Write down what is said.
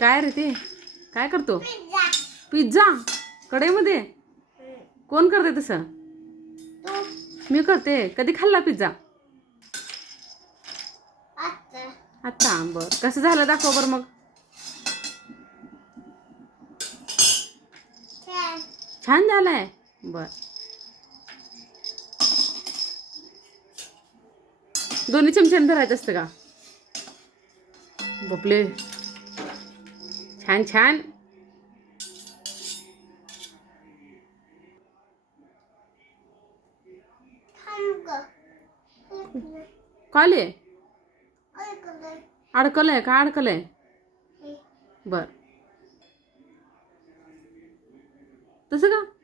काय रे ते? काय करतो? पिझ्झा. कढईमध्ये? कोण करते तसं? मी करते. कधी खाल्ला पिझ्झा? आता. बर. कसं झालं दाखव बरं मग. छान झालंय. बर. दोन्ही चमच्याने धरायचं असतं का? बपले छान छान. काले अडकलंय का? अडकलंय बर. तसं का?